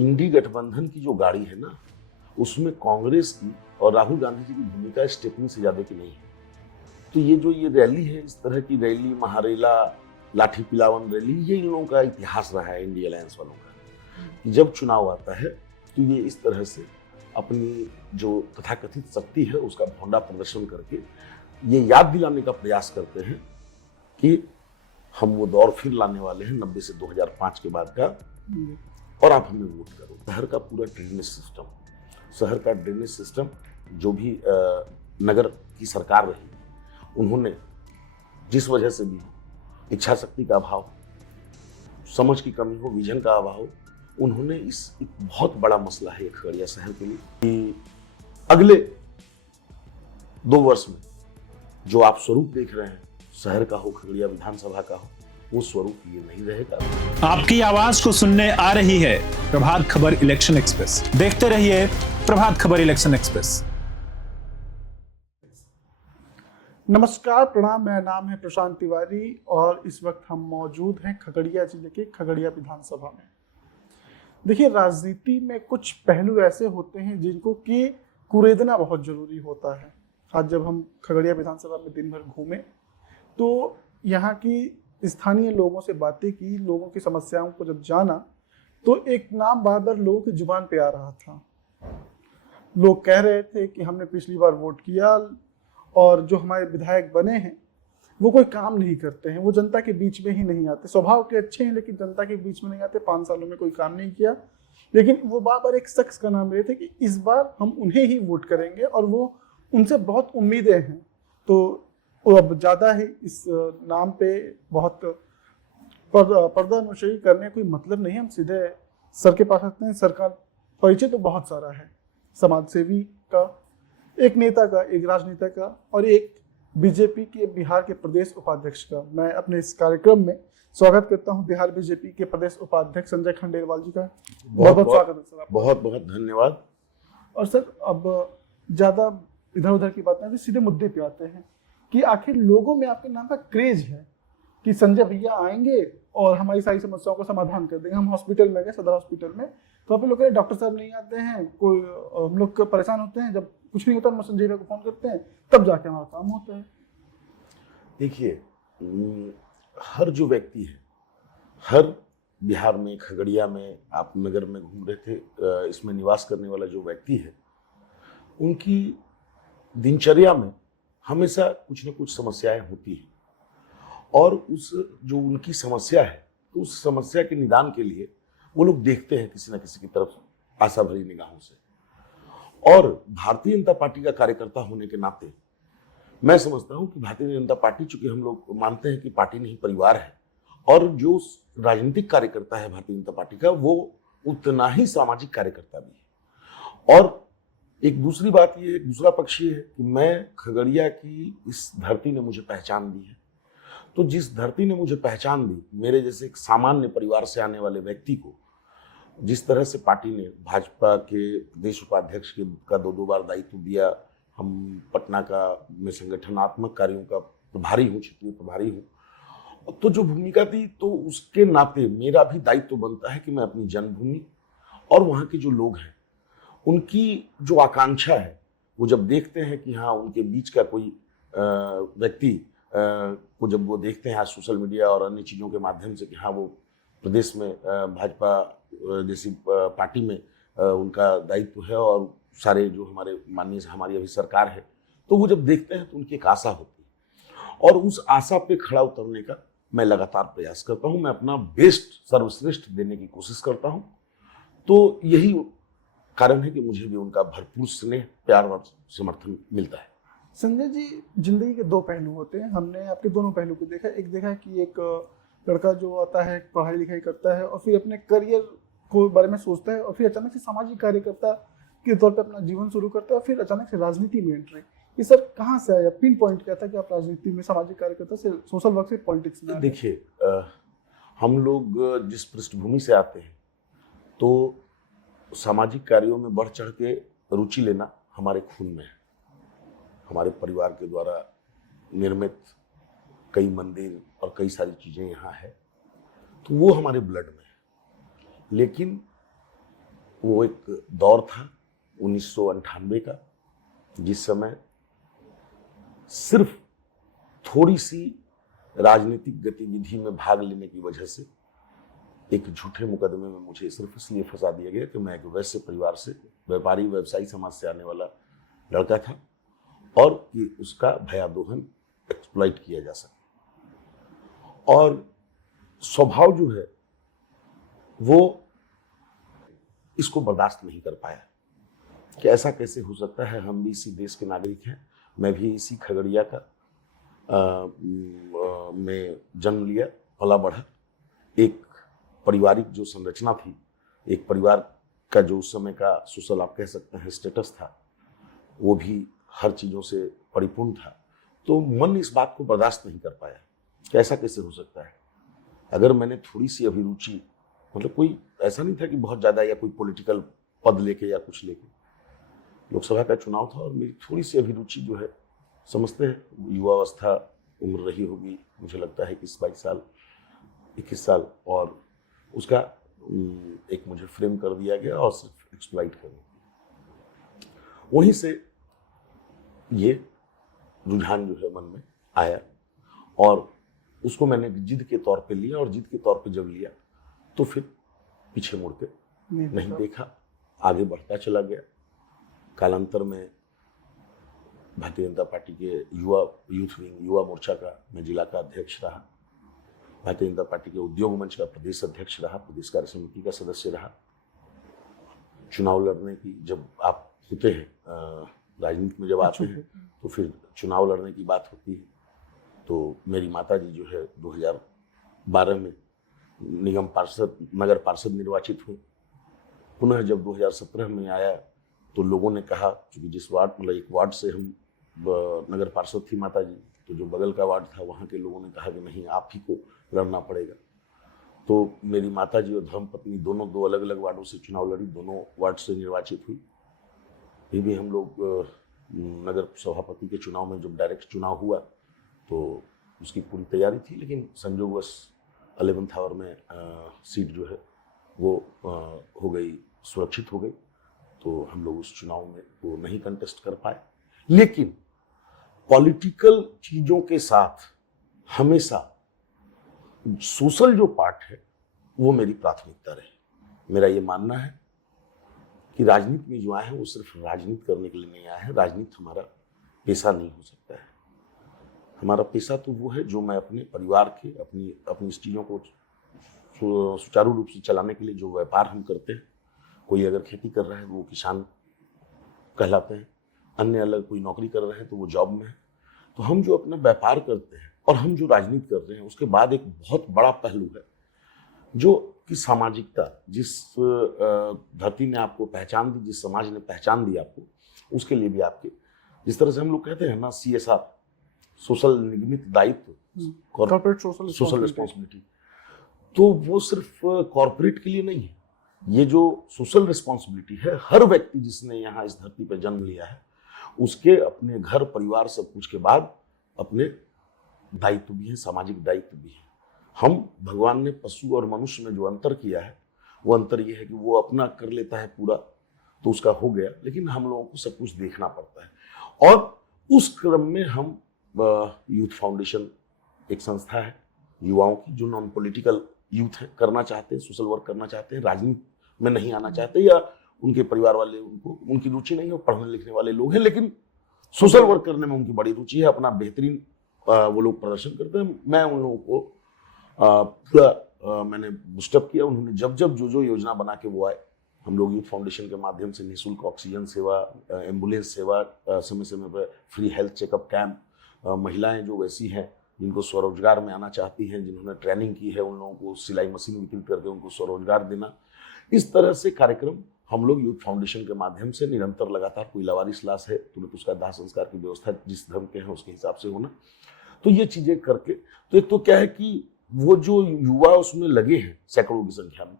इंडी गठबंधन की जो गाड़ी है ना, उसमें कांग्रेस की और राहुल गांधी जी की भूमिका स्टेपनी से ज्यादा की नहीं है। तो ये रैली है, इस तरह की रैली, महारेला, लाठी पिलावन रैली, ये इन लोगों का इतिहास रहा है, इंडिया अलायंस वालों का, कि जब चुनाव आता है तो ये इस तरह से अपनी जो तथाकथित शक्ति है उसका भोंडा प्रदर्शन करके ये याद दिलाने का प्रयास करते हैं कि हम वो दौर फिर लाने वाले हैं 90 से 2005 के बाद का, और आप हमें वोट करो। शहर का पूरा ड्रेनेज सिस्टम, शहर का ड्रेनेज सिस्टम, जो भी नगर की सरकार रही, उन्होंने जिस वजह से भी इच्छा शक्ति का अभाव, समझ की कमी हो, विजन का अभाव, उन्होंने इस एक बहुत बड़ा मसला है खगड़िया शहर के लिए कि अगले 2 वर्ष में जो आप स्वरूप देख रहे हैं, शहर का हो, खगड़िया विधानसभा का हो, वो स्वरूप ये नहीं रहेगा। आपकी आवाज को सुनने आ रही है प्रभात खबर इलेक्शन एक्सप्रेस। देखते रहिए प्रभात खबर इलेक्शन एक्सप्रेस। नमस्कार, प्रणाम। मेरा नाम है प्रशांत तिवारी और इस वक्त हम मौजूद हैं खगड़िया जिले के खगड़िया विधानसभा में। देखिए, राजनीति में कुछ पहलू ऐसे होते हैं जिनको कि कुरेदना बहुत जरूरी होता है। आज जब हम खगड़िया विधानसभा में दिन भर घूमे तो यहाँ की स्थानीय लोगों से बातें की, लोगों की समस्याओं को जब जाना, तो एक नाम बार बार लोगों की जुबान पे आ रहा था। लोग कह रहे थे कि हमने पिछली बार वोट किया और जो हमारे विधायक बने हैं वो कोई काम नहीं करते हैं, वो जनता के बीच में ही नहीं आते। स्वभाव के अच्छे हैं लेकिन जनता के बीच में नहीं आते, 5 सालों में कोई काम नहीं किया। लेकिन वो बार बार एक शख्स का नाम ले थे कि इस बार हम उन्हें ही वोट करेंगे और वो उनसे बहुत उम्मीदें हैं। तो अब ज़्यादा ही इस नाम पे बहुत पर्दा नौशरी करने का कोई मतलब नहीं है। हम सीधे सर के पास आते हैं। सर का परिचय तो बहुत सारा है, समाज सेवी का, एक नेता का, एक राजनेता का और एक बीजेपी के बिहार के प्रदेश उपाध्यक्ष का। मैं अपने इस कार्यक्रम में स्वागत करता हूं बिहार बीजेपी के प्रदेश उपाध्यक्ष संजय खंडेलवाल जी का। बहुत बहुत स्वागत है सर। बहुत बहुत धन्यवाद। और सर, अब ज़्यादा इधर उधर की बातें, सीधे मुद्दे पे आते हैं कि आखिर लोगों में आपके नाम का क्रेज है कि संजय भैया आएंगे और हमारी सारी समस्याओं का समाधान कर देंगे। हम हॉस्पिटल में गए, सदर हॉस्पिटल में, तो आप लोग कह रहे डॉक्टर साहब नहीं आते हैं, कोई हम लोग परेशान होते हैं, जब कुछ नहीं होता हम संजय भैया को फोन करते हैं, तब जाके हमारा काम होता है। देखिए, हर जो व्यक्ति है, हर बिहार में, खगड़िया में, आप नगर में घूम रहे थे, इसमें निवास करने वाला जो व्यक्ति है, उनकी दिनचर्या में हमेशा कुछ न कुछ समस्याएं होती हैं और उस जो उनकी समस्या है, तो उस समस्या के निदान के लिए वो लोग देखते हैं किसी न किसी की तरफ आशा भरी निगाहों से। और भारतीय जनता पार्टी का कार्यकर्ता होने के नाते मैं समझता हूं कि भारतीय जनता पार्टी, चूंकि हम लोग मानते हैं कि पार्टी नहीं परिवार है, और जो राजनीतिक कार्यकर्ता है भारतीय जनता पार्टी का, वो उतना ही सामाजिक कार्यकर्ता भी है। और एक दूसरी बात ये, एक दूसरा पक्ष ये है कि मैं खगड़िया की इस धरती ने मुझे पहचान दी है। तो जिस धरती ने मुझे पहचान दी, मेरे जैसे एक सामान्य परिवार से आने वाले व्यक्ति को जिस तरह से पार्टी ने भाजपा के प्रदेश उपाध्यक्ष का 2 बार दायित्व दिया, हम पटना का मैं संगठनात्मक कार्यों का प्रभारी हूँ, क्षेत्रीय प्रभारी हूँ, तो जो भूमिका थी, तो उसके नाते मेरा भी दायित्व बनता है कि मैं अपनी जन्मभूमि और वहाँ के जो लोग हैं, उनकी जो आकांक्षा है, वो जब देखते हैं कि हाँ उनके बीच का कोई व्यक्ति को जब वो देखते हैं आज सोशल मीडिया और अन्य चीज़ों के माध्यम से कि हाँ वो प्रदेश में भाजपा जैसी पार्टी में उनका दायित्व है और सारे जो हमारे माननीय हमारी अभी सरकार है, तो वो जब देखते हैं तो उनकी एक आशा होती है और उस आशा पे खड़ा उतरने का मैं लगातार प्रयास करता हूँ। मैं अपना बेस्ट, सर्वश्रेष्ठ देने की कोशिश करता हूँ। तो यही कारण है कि मुझे भी उनका भरपूर स्नेह, प्यार और समर्थन मिलता है। संजय जी, जिंदगी के 2 पहलू होते हैं। हमने आपके दोनों पहलू को देखा। एक देखा कि एक लड़का जो आता है, पढ़ाई लिखाई करता है और फिर अपने करियर को बारे में सोचता है और फिर अचानक से सामाजिक कार्यकर्ता के तौर पर अपना जीवन शुरू करता है और फिर अचानक से राजनीति में एंट्री। ये सर कहाँ से आया? पिन पॉइंट क्या था कि आप राजनीति में, सामाजिक कार्यकर्ता से, सोशल वर्क से पॉलिटिक्स में? देखिए, हम लोग जिस पृष्ठभूमि से आते हैं, तो सामाजिक कार्यों में बढ़ चढ़ के रुचि लेना हमारे खून में है। हमारे परिवार के द्वारा निर्मित कई मंदिर और कई सारी चीज़ें यहाँ है, तो वो हमारे ब्लड में है। लेकिन वो एक दौर था 1998 का, जिस समय सिर्फ थोड़ी सी राजनीतिक गतिविधि में भाग लेने की वजह से एक झूठे मुकदमे में मुझे सिर्फ इसलिए फंसा दिया गया कि मैं एक वैश्य परिवार से, व्यापारी व्यवसायी समाज से आने वाला लड़का था और कि उसका भयादोहन एक्सप्लॉइट किया जा सके। और स्वभाव जो है वो इसको बर्दाश्त नहीं कर पाया कि ऐसा कैसे हो सकता है, हम भी इसी देश के नागरिक हैं, मैं भी इसी खगड़िया का में जन्म लिया, पला बढ़ा। एक पारिवारिक जो संरचना थी, एक परिवार का जो उस समय का सोशल आप कह सकते हैं स्टेटस था, वो भी हर चीज़ों से परिपूर्ण था। तो मन इस बात को बर्दाश्त नहीं कर पाया कि ऐसा कैसे हो सकता है। अगर मैंने थोड़ी सी अभिरुचि, मतलब कोई ऐसा नहीं था कि बहुत ज़्यादा या कोई पॉलिटिकल पद लेके या कुछ लेके, लोकसभा का चुनाव था और मेरी थोड़ी सी अभिरुचि जो है, समझते हैं युवावस्था उम्र रही होगी, मुझे लगता है 21 साल, और उसका एक मुझे फ्रेम कर दिया गया और सिर्फ एक्सप्लॉइट कर दिया। वहीं से ये रुझान जो है मन में आया और उसको मैंने जिद के तौर पे लिया, और जिद के तौर पे जब लिया तो फिर पीछे मुड़ के नहीं देखा, आगे बढ़ता चला गया। कालांतर में भारतीय जनता पार्टी के यूथ विंग युवा मोर्चा का मैं जिला का अध्यक्ष रहा, भारतीय जनता पार्टी के उद्योग मंच का प्रदेश अध्यक्ष रहा, प्रदेश कार्य समिति का सदस्य रहा। चुनाव लड़ने की जब आप होते हैं, राजनीति में जब आते हैं तो फिर चुनाव लड़ने की बात होती है। तो मेरी माताजी जो है 2012 में निगम पार्षद, नगर पार्षद निर्वाचित हुई। पुनः जब 2017 में आया तो लोगों ने कहा, क्योंकि जिस वार्ड, मतलब एक वार्ड से हम नगर पार्षद थी माताजी, तो जो बगल का वार्ड था वहाँ के लोगों ने कहा कि नहीं, आप ही को लड़ना पड़ेगा। तो मेरी माताजी और धर्मपत्नी दोनों दो अलग अलग वार्डों से चुनाव लड़ी, दोनों वार्ड से निर्वाचित हुई। फिर भी हम लोग नगर सभापति के चुनाव में जब डायरेक्ट चुनाव हुआ तो उसकी पूरी तैयारी थी, लेकिन संयोगवश 11th आवर में सीट जो है वो हो गई, सुरक्षित हो गई। तो हम लोग उस चुनाव में वो नहीं कंटेस्ट कर पाए। लेकिन पॉलिटिकल चीज़ों के साथ हमेशा सोशल जो पार्ट है वो मेरी प्राथमिकता रही। मेरा ये मानना है कि राजनीति में जो आए हैं वो सिर्फ राजनीति करने के लिए नहीं आए हैं। राजनीति हमारा पेशा नहीं हो सकता है। हमारा पेशा तो वो है जो मैं अपने परिवार के, अपनी इस चीज़ों को सुचारू रूप से चलाने के लिए जो व्यापार हम करते हैं। कोई अगर खेती कर रहा है तो वो किसान कहलाते हैं, अन्य अलग कोई नौकरी कर रहे हैं तो वो जॉब में है। तो हम जो अपना व्यापार करते हैं और हम जो राजनीति कर रहे हैं, उसके बाद एक बहुत बड़ा पहलू है जो कि सामाजिकता। जिस धरती ने आपको पहचान दी, जिस समाज ने पहचान दी आपको, उसके लिए भी आपके, जिस तरह से हम लोग कहते हैं ना CSR, सोशल निगमित दायित्व, कॉर्पोरेट सोशल रिस्पॉन्सिबिलिटी, तो वो सिर्फ कॉर्पोरेट के लिए नहीं है। ये जो सोशल रिस्पॉन्सिबिलिटी है, हर व्यक्ति जिसने यहाँ इस धरती पर जन्म लिया है उसके अपने घर परिवार सब कुछ के बाद अपने दायित्व भी है, सामाजिक दायित्व भी है। हम, भगवान ने पशु और मनुष्य में जो अंतर किया है वो अंतर ये है कि वो अपना कर लेता है पूरा तो उसका हो गया, लेकिन हम लोगों को सब कुछ देखना पड़ता है। और उस क्रम में हम यूथ फाउंडेशन एक संस्था है युवाओं की, जो नॉन पॉलिटिकल यूथ है, करना चाहते हैं, सोशल वर्क करना चाहते हैं, राजनीति में नहीं आना चाहते, या उनके परिवार वाले उनकी रुचि नहीं है, पढ़ने लिखने वाले लोग हैं, लेकिन सोशल वर्क करने में उनकी बड़ी रुचि है, अपना बेहतरीन वो लोग प्रदर्शन करते हैं। मैं उन लोगों को पूरा मैंने बुस्टअप किया। उन्होंने जब जो योजना बना के वो आए, हम लोग यूथ फाउंडेशन के माध्यम से निःशुल्क ऑक्सीजन सेवा, एम्बुलेंस सेवा, समय समय पर फ्री हेल्थ चेकअप कैंप, महिलाएं जो वैसी हैं जिनको स्वरोजगार में आना चाहती हैं, जिन्होंने ट्रेनिंग की है, उन लोगों को सिलाई मशीन वितरित करके उनको स्वरोजगार देना, इस तरह से कार्यक्रम हम लोग यूथ फाउंडेशन के माध्यम से निरंतर लगातार। कोई लावारिस लाश है तुरंत उसका दाह संस्कार की व्यवस्था जिस धर्म के हैं उसके हिसाब से होना। तो ये चीजें करके, तो एक तो क्या है कि वो जो युवा उसमें लगे हैं सैकड़ों की संख्या में,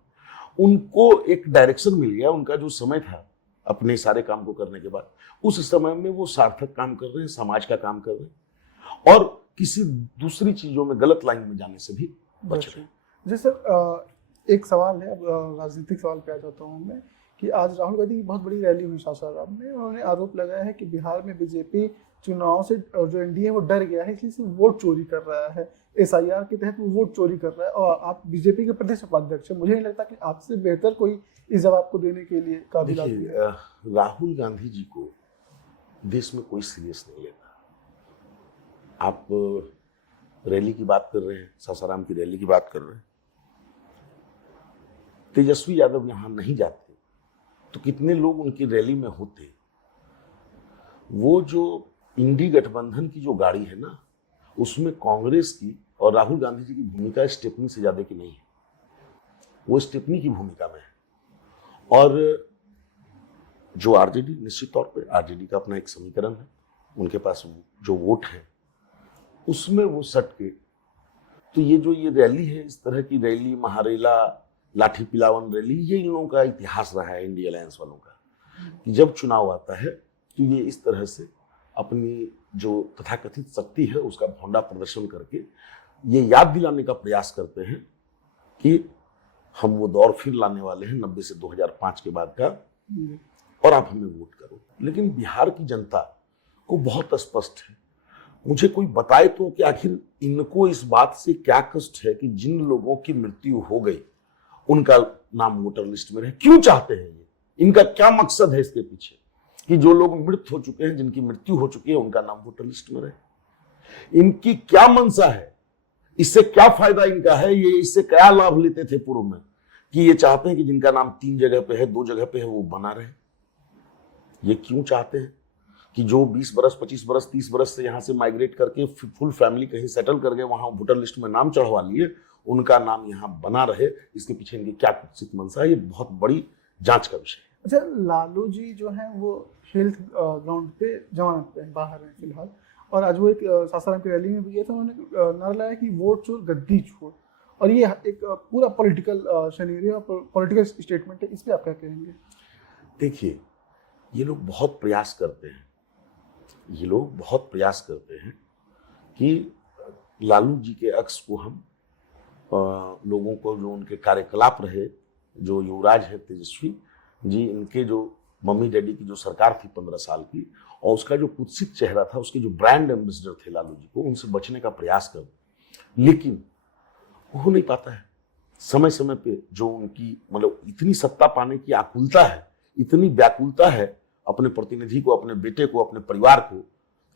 उनको एक डायरेक्शन मिल गया। उनका जो समय था अपने सारे काम को करने के बाद, उस समय में वो सार्थक काम कर रहे हैं, समाज का काम कर रहे हैं और किसी दूसरी चीजों में गलत लाइन में जाने से भी बच रहे हैं। जी सर, एक सवाल है, अब राजनीतिक सवाल पे आ जाता हूँ मैं, कि आज राहुल गांधी की बहुत बड़ी रैली हुई सासाराम में। उन्होंने आरोप लगाया है कि बिहार में बीजेपी चुनाव से, और जो एनडीए है वो डर गया है, इसलिए सिर्फ वोट चोरी कर रहा है, एसआईआर के तहत वो वोट चोरी कर रहा है। और आप बीजेपी के प्रदेश उपाध्यक्ष हैं, मुझे नहीं लगता कि आपसे बेहतर कोई इस जवाब को देने के लिए काबिल आदमी है। राहुल गांधी जी को देश में कोई सीरियस नहीं लेता। आप रैली की बात कर रहे हैं, सासाराम की रैली की बात कर रहे हैं। तेजस्वी यादव यहां नहीं जाते तो कितने लोग उनकी रैली में होते। वो जो इंडी गठबंधन की जो गाड़ी है ना, उसमें कांग्रेस की और राहुल गांधी जी की भूमिका स्टेपनी से ज्यादा की नहीं है, वो स्टेपनी की भूमिका में है। और जो आरजेडी, निश्चित तौर पे आरजेडी का अपना एक समीकरण है, उनके पास जो वोट है उसमें वो सट के, तो ये रैली है, इस तरह की रैली, महारेला, लाठी पिलावन रैली, ये इन लोगों का इतिहास रहा है, इंडिया अलायंस वालों का, कि जब चुनाव आता है तो ये इस तरह से अपनी जो तथाकथित शक्ति है उसका भोंडा प्रदर्शन करके ये याद दिलाने का प्रयास करते हैं कि हम वो दौर फिर लाने वाले हैं 90 से 2005 के बाद का, और आप हमें वोट करो। लेकिन बिहार की जनता को बहुत स्पष्ट है, मुझे कोई बताए तो कि आखिर इनको इस बात से क्या कष्ट है कि जिन लोगों की मृत्यु हो गई उनका नाम वोटर लिस्ट में रहे। क्यों चाहते हैं ये, इनका क्या मकसद है इसके पीछे कि जो लोग मृत हो चुके हैं, जिनकी मृत्यु हो चुकी है, उनका नाम वोटर लिस्ट में रहे। इनकी क्या मंशा है, इससे क्या फायदा इनका है, ये इससे क्या लाभ लेते थे पूर्व में, कि ये चाहते हैं कि जिनका नाम 3 जगह पे है, 2 जगह पे है, वो बना रहे। ये क्यों चाहते हैं कि जो 20 बरस, 25 बरस, 30 बरस से यहां से माइग्रेट करके फुल फैमिली कहीं सेटल कर गए, वहां वोटर लिस्ट में नाम चढ़वा लिए, उनका नाम यहाँ बना रहे, इसके पीछे इनकी क्या कुत्सित मंशा है, ये बहुत बड़ी जांच का विषय है। अच्छा, लालू जी जो हैं वो हेल्थ ग्राउंड पे जमानत पे बाहर हैं फिलहाल, और आज वो एक सासाराम की रैली में भी गए थे, उन्होंने नारा लगाया कि वोट चोर गद्दी चोर, और ये एक पूरा पॉलिटिकल सिनेरियो, पॉलिटिकल स्टेटमेंट है, इस पर आप क्या कहेंगे? देखिए, ये लोग बहुत प्रयास करते हैं, ये लोग बहुत प्रयास करते हैं कि लालू जी के अक्स को हम लोगों को, जो उनके कार्यकलाप रहे, जो युवराज है तेजस्वी जी, इनके जो मम्मी डैडी की जो सरकार थी 15 साल की, और उसका जो कुत्सित चेहरा था, उसके जो ब्रांड एम्बेसडर थे लालू जी को, उनसे बचने का प्रयास कर, लेकिन हो नहीं पाता है। समय समय पे जो उनकी मतलब इतनी सत्ता पाने की आकुलता है, इतनी व्याकुलता है अपने प्रतिनिधि को, अपने बेटे को, अपने परिवार को,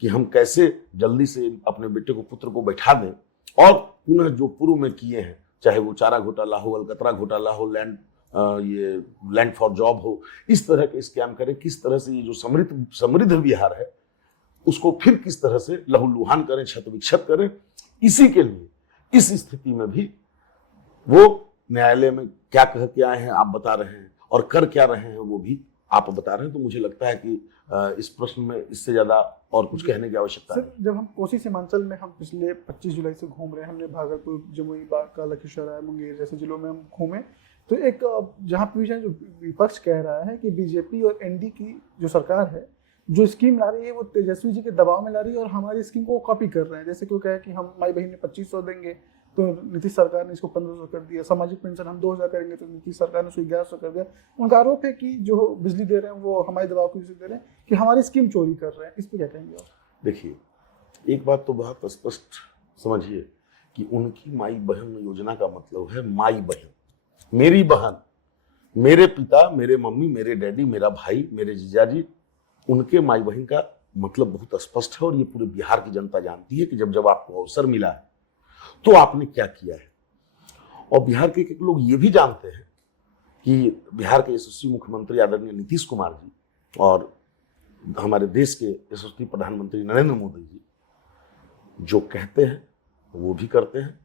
कि हम कैसे जल्दी से अपने बेटे को, पुत्र को बैठा दें, और पुनः जो पूर्व में किए हैं, चाहे वो चारा घोटाला हो, अलकतरा घोटाला हो, लैंड फॉर जॉब हो, इस तरह के स्कैम करें, किस तरह से ये जो समृद्ध बिहार है उसको फिर किस तरह से लहूलुहान करें, क्षत विक्षत करें। इसी के लिए इस स्थिति में भी वो न्यायालय में क्या कह के आए हैं आप बता रहे हैं, और कर क्या रहे हैं वो भी आप बता रहे हैं। तो मुझे लगता है कि इस प्रश्न में इससे ज्यादा और कुछ कहने की आवश्यकता है। जब हम कोसी सीमांचल में हम पिछले 25 जुलाई से घूम रहे हैं, हमने भागलपुर, जमुई, बांका, लखीसराय, मुंगेर जैसे जिलों में हम घूमे, तो एक जहाँ जो विपक्ष कह रहा है कि बीजेपी और एनडी की जो सरकार है, जो स्कीम ला रही है वो तेजस्वी जी के दबाव में ला रही है, और हमारी स्कीम को कॉपी कर रहे हैं। जैसे कोई कहे कि हम माई बहन ने 2500 देंगे तो नीतीश सरकार ने इसको 1500 कर दिया, सामाजिक पेंशन हम 2000 करेंगे तो नीतीश सरकार ने उसको 1100 कर दिया। उनका आरोप है कि जो बिजली दे रहे हैं वो हमारे दबाव की वजह से दे रहे हैं, कि हमारी स्कीम चोरी कर रहे हैं। इस पर क्या कहेंगे आप? देखिए, एक बात तो बहुत स्पष्ट समझिए कि उनकी माई बहन योजना का मतलब है माई बहन, मेरी बहन, मेरे पिता, मेरे मम्मी, मेरे डैडी, मेरा भाई, मेरे जीजाजी, उनके माई बहन का मतलब बहुत स्पष्ट है। और ये पूरे बिहार की जनता जानती है कि जब जब आपको अवसर मिला है तो आपने क्या किया है। और बिहार के लोग ये भी जानते हैं कि बिहार के यशस्वी मुख्यमंत्री आदरणीय नीतीश कुमार जी और हमारे देश के यशस्वी प्रधानमंत्री नरेंद्र मोदी जी जो कहते हैं वो भी करते हैं,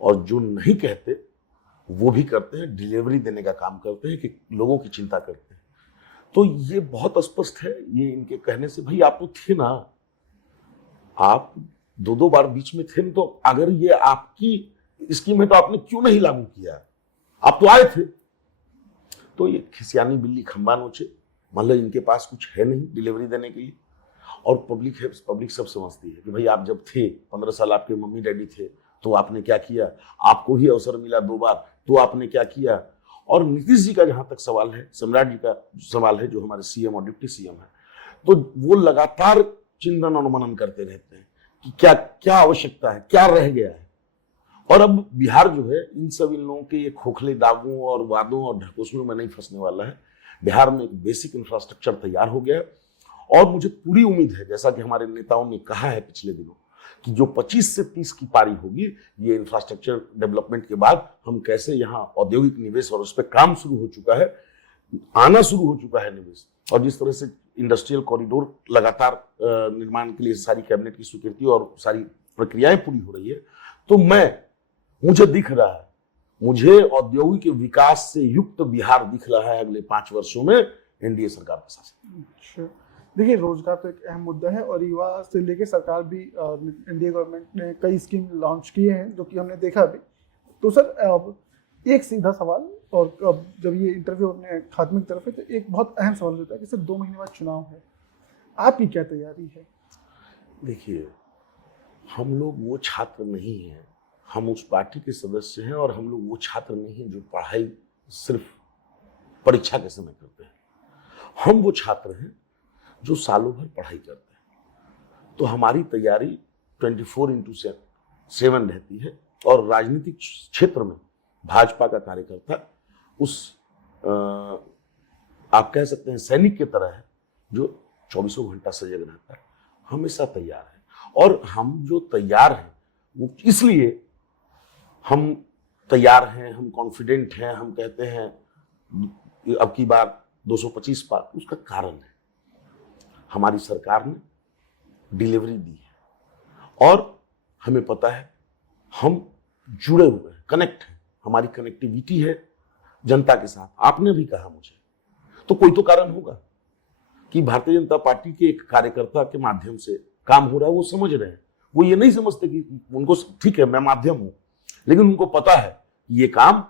और जो नहीं कहते वो भी करते हैं, डिलीवरी देने का काम करते हैं, कि लोगों की चिंता करते हैं। तो ये बहुत स्पष्ट है, ये इनके कहने से, भाई आप तो थे ना, आप 2-2 बार बीच में थे, तो अगर ये आपकी स्कीम है तो आपने क्यों नहीं लागू किया, आप तो आए थे। तो ये खिसियानी बिल्ली खंबा नोचे, मतलब इनके पास कुछ है नहीं डिलीवरी देने के लिए। और पब्लिक सब समझती है कि भाई आप जब थे 15 साल, आपके मम्मी डैडी थे, तो आपने क्या किया, आपको ही अवसर मिला 2 बार, तो आपने क्या किया। और नीतीश जी का जहां तक सवाल है, सम्राट जी का सवाल है, जो हमारे सीएम और डिप्टी सीएम है, तो वो लगातार चिंतन और मनन करते रहते हैं कि क्या क्या आवश्यकता है, क्या रह गया है। और अब बिहार जो है इन सब इन लोगों के ये खोखले दावों और वादों और ढकोसलों में नहीं फंसने वाला है। बिहार में एक बेसिक इंफ्रास्ट्रक्चर तैयार हो गया है और मुझे पूरी उम्मीद है, जैसा कि हमारे नेताओं ने कहा है पिछले दिनों, कि जो 25 से 30 की पारी होगी, ये इंफ्रास्ट्रक्चर डेवलपमेंट के बाद हम कैसे यहाँ औद्योगिक निवेश, और उस पर काम शुरू हो चुका है, आना शुरू हो चुका है निवेश, और जिस तरह से इंडस्ट्रियल कॉरिडोर लगातार निर्माण के लिए सारी कैबिनेट की स्वीकृति और सारी प्रक्रियाएं पूरी हो रही है, तो मुझे दिख रहा है, मुझे औद्योगिक विकास से युक्त बिहार दिख रहा है अगले 5 वर्षों में एनडीए सरकार के साथ। देखिए, रोजगार तो एक अहम मुद्दा है और युवा से लेकर सरकार भी, एनडीए गवर्नमेंट ने कई स्कीम लॉन्च किए हैं जो कि हमने देखा भी। तो सर, एक सीधा सवाल, और जब ये इंटरव्यू अपने खात्मे की तरफ है तो एक बहुत अहम सवाल होता है कि सर 2 महीने बाद चुनाव है, आपकी क्या तैयारी है? देखिए, हम लोग वो छात्र नहीं हैं, हम उस पार्टी के सदस्य हैं, और हम लोग वो छात्र नहीं हैं जो पढ़ाई सिर्फ परीक्षा के समय करते हैं। हम वो छात्र हैं जो सालों भर पढ़ाई करते हैं। तो हमारी तैयारी 24/7 रहती है, और राजनीतिक क्षेत्र में भाजपा का कार्यकर्ता उस आप कह सकते हैं सैनिक की तरह है, जो 24 घंटा सजग रहता है, हमेशा तैयार है। और हम जो तैयार हैं वो इसलिए हम तैयार हैं, हम कॉन्फिडेंट हैं, हम कहते हैं अब की बार 225 पार, उसका कारण है हमारी सरकार ने डिलीवरी दी है, और हमें पता है हम जुड़े हुए हैं, कनेक्ट हैं, हमारी कनेक्टिविटी है जनता के साथ। आपने भी कहा मुझे, तो कोई तो कारण होगा कि भारतीय जनता पार्टी के एक कार्यकर्ता के माध्यम से काम हो रहा है। वो समझ रहे हैं, वो ये नहीं समझते कि उनको ठीक है मैं माध्यम हूं, लेकिन उनको पता है कि ये काम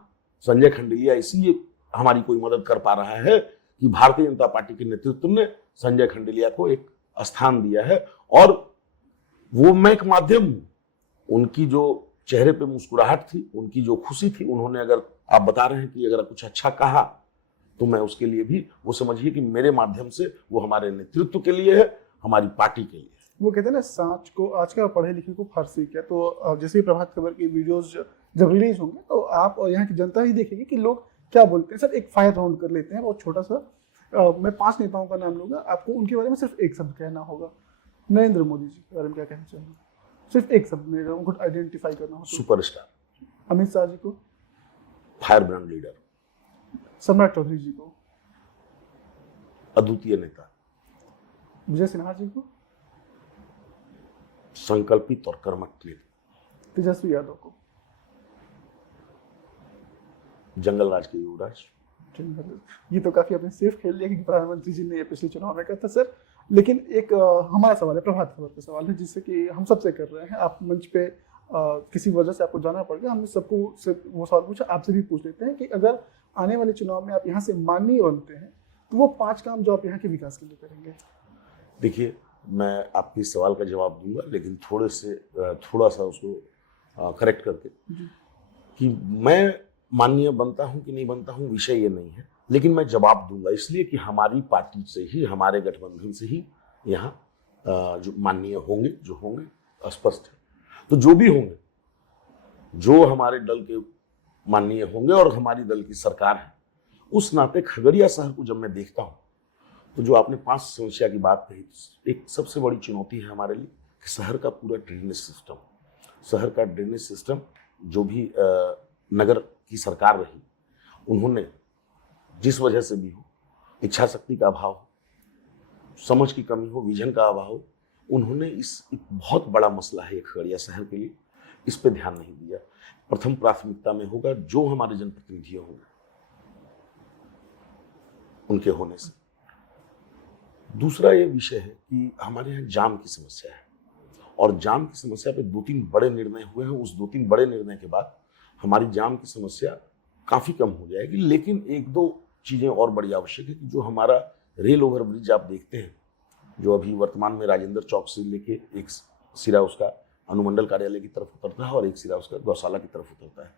संजय खंडेलिया इसलिए हमारी कोई मदद कर पा रहा है कि भारतीय जनता पार्टी के नेतृत्व ने संजय खंडेलिया को एक स्थान दिया है, और वो मैं एक माध्यम हूं। उनकी जो चेहरे पे मुस्कुराहट थी, उनकी जो खुशी थी, उन्होंने, अगर आप बता रहे हैं कि अगर कुछ अच्छा कहा, तो मैं उसके लिए भी, वो समझिए कि मेरे माध्यम से वो हमारे नेतृत्व के लिए है, हमारी पार्टी के लिए। वो कहते हैं ना, सांच को आज का पढ़े लिखे को फारसी क्या। तो जैसे ही प्रभात खबर की वीडियोस जब रिलीज होंगे तो आप और यहाँ की जनता ही देखेगी कि लोग क्या बोलते हैं। सर, एक फायर राउंड कर लेते हैं बहुत छोटा सा। मैं 5 नेताओं का नाम लूंगा, आपको उनके बारे में सिर्फ एक शब्द कहना होगा। नरेंद्र मोदी जी के बारे में क्या कहना चाहेंगे? सिर्फ एक शब्द में उनको आइडेंटिफाई करना हो। सुपरस्टार। अमित शाह जी को? Fire brand leader. सम्राट चौधरी जी को? अद्वितीय नेता। विजय सिन्हा जी को? संकल्पित और कर्मठ नेता। तेजस्वी यादव को? जंगल राज के युवराज। ये तो काफी आपने सेफ खेल लिया कि प्रधानमंत्री जी ने ये पिछले चुनाव में कहा था। सर, लेकिन एक हमारा सवाल है, प्रभात खबर का सवाल है, जिससे कि हम सबसे कर रहे हैं। आप मंच पे किसी वजह से आपको जाना पड़ गया, हमने सबको वो सवाल पूछा, आपसे भी पूछ लेते हैं कि अगर आने वाले चुनाव में आप यहाँ से माननीय बनते हैं तो वो 5 काम जो आप यहाँ के विकास के लिए करेंगे? देखिए, मैं आपके सवाल का जवाब दूंगा, लेकिन थोड़ा सा उसको करेक्ट करके कि मैं माननीय बनता हूं कि नहीं बनता हूं, विषय ये नहीं है, लेकिन मैं जवाब दूंगा, इसलिए कि हमारी पार्टी से ही, हमारे गठबंधन से ही यहाँ जो माननीय होंगे, जो होंगे स्पष्ट है। तो जो भी होंगे, जो हमारे दल के माननीय होंगे और हमारी दल की सरकार है, उस नाते खगड़िया शहर को जब मैं देखता हूँ, तो जो आपने 5 समस्या की बात कही, एक सबसे बड़ी चुनौती है हमारे लिए कि शहर का पूरा ड्रेनेज सिस्टम, शहर का ड्रेनेज सिस्टम, जो भी नगर की सरकार रही, उन्होंने जिस वजह से भी हो, इच्छा शक्ति का अभाव हो, समझ की कमी हो, विजन का अभाव हो, उन्होंने एक बहुत बड़ा मसला है खगड़िया शहर के लिए, इस पे ध्यान नहीं दिया। प्रथम प्राथमिकता में होगा जो हमारे जनप्रतिनिधि होंगे उनके होने से। दूसरा ये विषय है कि हमारे यहाँ जाम की समस्या है, और जाम की समस्या पे 2-3 बड़े निर्णय हुए हैं। उस 2-3 बड़े निर्णय के बाद हमारी जाम की समस्या काफी कम हो जाएगी। लेकिन 1-2 चीजें और बड़ी आवश्यक है कि जो हमारा रेल ओवर ब्रिज आप देखते हैं, जो अभी वर्तमान में राजेंद्र चौक से लेके एक सिरा उसका अनुमंडल कार्यालय की तरफ उतरता है और एक सिरा उसका गौशाला की तरफ उतरता है,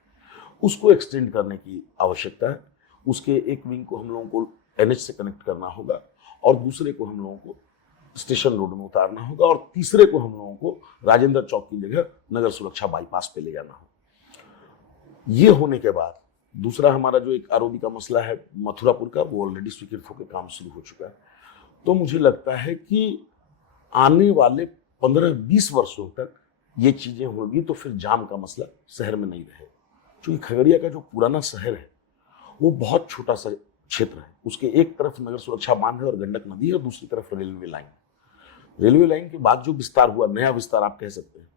उसको एक्सटेंड करने की आवश्यकता है। उसके एक विंग को हम लोगों को NH से कनेक्ट करना होगा और दूसरे को हम लोगों को स्टेशन रोड में उतारना होगा और तीसरे को हम लोगों को राजेंद्र चौक की जगह नगर सुरक्षा बाईपास पे ले जाना होगा। ये होने के बाद दूसरा हमारा जो एक आरओबी का मसला है मथुरापुर का, वो ऑलरेडी स्वीकृत होकर काम शुरू हो चुका है। तो मुझे लगता है कि आने वाले 15-20 वर्षों तक ये चीजें होंगी तो फिर जाम का मसला शहर में नहीं रहे। क्योंकि खगड़िया का जो पुराना शहर है वो बहुत छोटा सा क्षेत्र है। उसके एक तरफ नगर सुरक्षा बांध है और गंडक नदी है और दूसरी तरफ रेलवे लाइन। रेलवे लाइन के बाद जो विस्तार हुआ, नया विस्तार आप कह सकते हैं,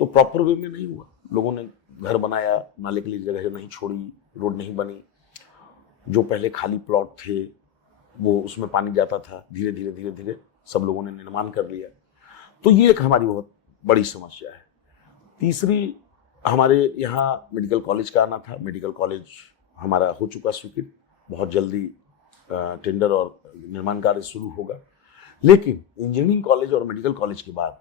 तो प्रॉपर वे में नहीं हुआ। लोगों ने घर बनाया, नाले के लिए जगह नहीं छोड़ी, रोड नहीं बनी। जो पहले खाली प्लॉट थे वो उसमें पानी जाता था, धीरे धीरे धीरे धीरे सब लोगों ने निर्माण कर लिया। तो ये एक हमारी बहुत बड़ी समस्या है। तीसरी, हमारे यहाँ मेडिकल कॉलेज का आना था। मेडिकल कॉलेज हमारा हो चुका स्वीकृत, बहुत जल्दी टेंडर और निर्माण कार्य शुरू होगा। लेकिन इंजीनियरिंग कॉलेज और मेडिकल कॉलेज के बाद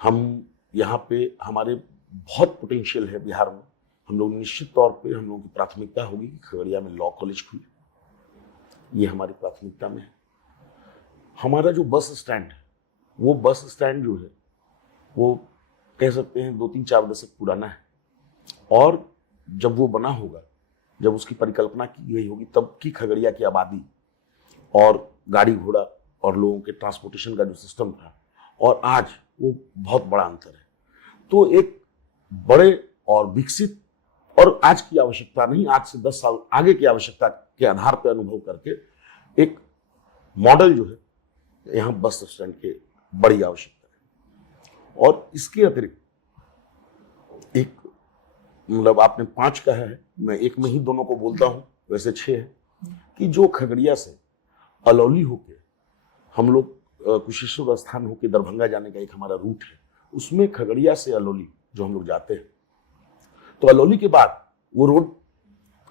हम यहाँ पे हमारे बहुत पोटेंशियल है बिहार में। हम लोग निश्चित तौर पे हम लोगों की प्राथमिकता होगी कि खगड़िया में लॉ कॉलेज खुले। ये हमारी प्राथमिकता में है। हमारा जो बस स्टैंड है, वो बस स्टैंड जो है वो कह सकते हैं 2-3-4 दशक पुराना है और जब वो बना होगा, जब उसकी परिकल्पना की गई होगी, तब की खगड़िया की आबादी और गाड़ी घोड़ा और लोगों के ट्रांसपोर्टेशन का जो सिस्टम था और आज वो बहुत बड़ा अंतर है। तो एक बड़े और विकसित और आज की आवश्यकता नहीं, आज से 10 साल आगे की आवश्यकता के आधार पर अनुभव करके एक मॉडल जो है यहाँ बस स्टैंड के बड़ी आवश्यकता है। और इसके अतिरिक्त एक, मतलब आपने 5 कहा है, मैं एक में ही दोनों को बोलता हूं, वैसे 6 है, कि जो खगड़िया से अलौली होके हम लोग कुशेश्वर स्थान होके दरभंगा जाने का एक हमारा रूट है, उसमें खगड़िया से अलौली जो हम लोग जाते हैं, तो अलौली के बाद वो रोड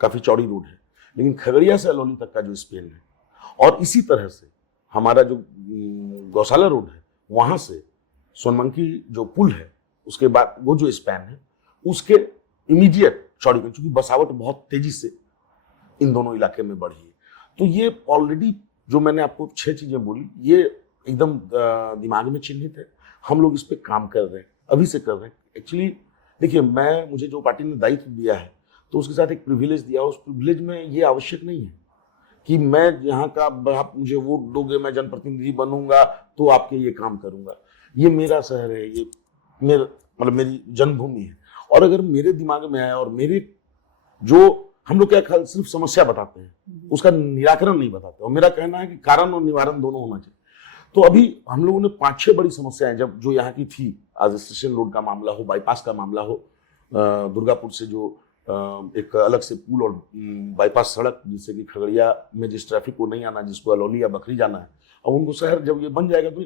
काफी चौड़ी रोड है, लेकिन खगड़िया से अलौली तक का जो स्पेन है, और इसी तरह से हमारा जो गौशाला रोड है, वहां से सोनमंकी जो पुल है, उसके बाद वो जो स्पैन है, उसके इमीडिएट चौड़ीकरण, क्योंकि बसावट बहुत तेजी से इन दोनों इलाके में बढ़ी है। तो ये ऑलरेडी जो मैंने आपको 6 चीजें बोली, ये एकदम दिमाग में चिन्हित है। हम लोग इस पे काम कर रहे हैं, अभी से कर रहे हैं। एक्चुअली देखिए, मुझे जो पार्टी ने दायित्व दिया है तो उसके साथ एक प्रिविलेज दिया। उस प्रिविलेज में ये आवश्यक नहीं है कि मैं यहाँ का, आप मुझे वोट दोगे, मैं जनप्रतिनिधि बनूंगा तो आपके ये काम करूंगा। ये मेरा शहर है, ये मेरी जन्मभूमि है, और अगर मेरे दिमाग में आया और मेरे जो हम लोग क्या सिर्फ समस्या बताते हैं, उसका निराकरण नहीं बताते, और मेरा कहना है कि कारण और निवारण दोनों होना चाहिए। तो अभी हम लोगों ने 5-6 बड़ी समस्याएं जब जो यहाँ की थी, आज स्टेशन रोड का मामला हो, बाईपास का मामला हो, दुर्गापुर से जो एक अलग से पुल और बाईपास सड़क, जिससे कि खगड़िया में जिस ट्रैफिक को नहीं आना, जिसको अलौली या बखरी जाना है, और उनको शहर जब ये बन जाएगा, तो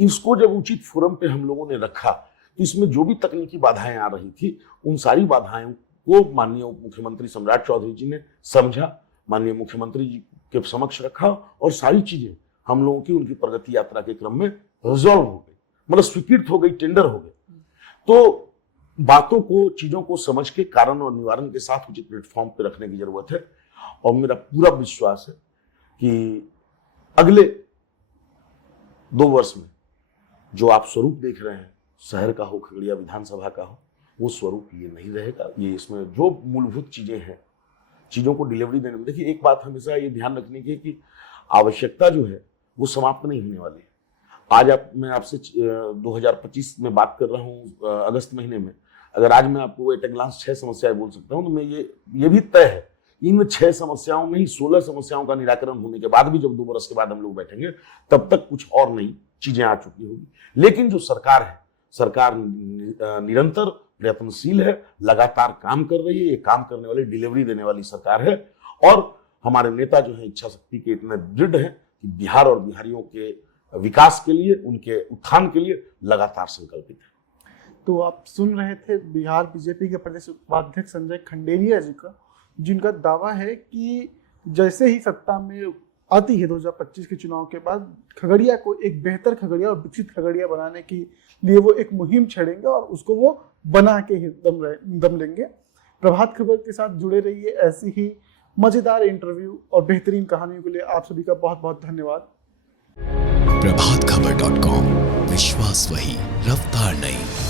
इसको जब उचित फोरम पे हम लोगों ने रखा, तो इसमें जो भी तकनीकी बाधाएं आ रही थी, उन सारी बाधाएं को माननीय मुख्यमंत्री सम्राट चौधरी जी ने समझा, माननीय मुख्यमंत्री जी के समक्ष रखा, और सारी चीजें हम लोगों की उनकी प्रगति यात्रा के क्रम में रिजॉल्व हो गई, मतलब स्वीकृत हो गई, टेंडर हो गए। तो बातों को, चीजों को समझ के कारण और निवारण के साथ उचित प्लेटफॉर्म पे रखने की जरूरत है। और मेरा पूरा विश्वास है कि अगले 2 वर्ष में जो आप स्वरूप देख रहे हैं, शहर का हो, खगड़िया विधानसभा का हो, वो स्वरूप ये नहीं रहेगा। ये इसमें जो मूलभूत चीजें हैं, चीजों को डिलीवरी देने में, देखिए एक बात हमेशा ये ध्यान रखने की कि आवश्यकता जो है वो समाप्त नहीं होने वाली है। आज मैं आपसे 2025 में बात कर रहा हूँ, अगस्त महीने में, अगर आज मैं आपको एट ए ग्लांस 6 समस्याएं बोल सकता हूँ, तो मैं ये भी तय है, इन 6 समस्याओं में ही 16 समस्याओं का निराकरण होने के बाद भी जब 2 वर्ष के बाद हम लोग बैठेंगे, तब तक कुछ और नई चीजें आ चुकी होगी। लेकिन जो सरकार है, सरकार निरंतर प्रयत्नशील है, लगातार काम कर रही है, ये काम करने वाली, डिलीवरी देने वाली सरकार है। और हमारे नेता जो है इच्छा शक्ति के इतने दृढ़ हैं कि बिहार और बिहारियों के विकास के लिए, उनके उत्थान के लिए लगातार संकल्पित है। तो आप सुन रहे थे बिहार बीजेपी के प्रदेश उपाध्यक्ष संजय खंडेरिया जी का, जिनका दावा है कि जैसे ही सत्ता में आती है 2025 के चुनाव के बाद, खगड़िया को एक बेहतर खगड़िया और विकसित खगड़िया बनाने के लिए वो एक मुहिम छेड़ेंगे और उसको वो बना के ही दम लेंगे। प्रभात खबर के साथ जुड़े रहिए। ऐसी ही मजेदार इंटरव्यू और बेहतरीन कहानियों के लिए आप सभी का बहुत बहुत धन्यवाद। प्रभातखबर.com, विश्वास वही, रफ्तार नहीं।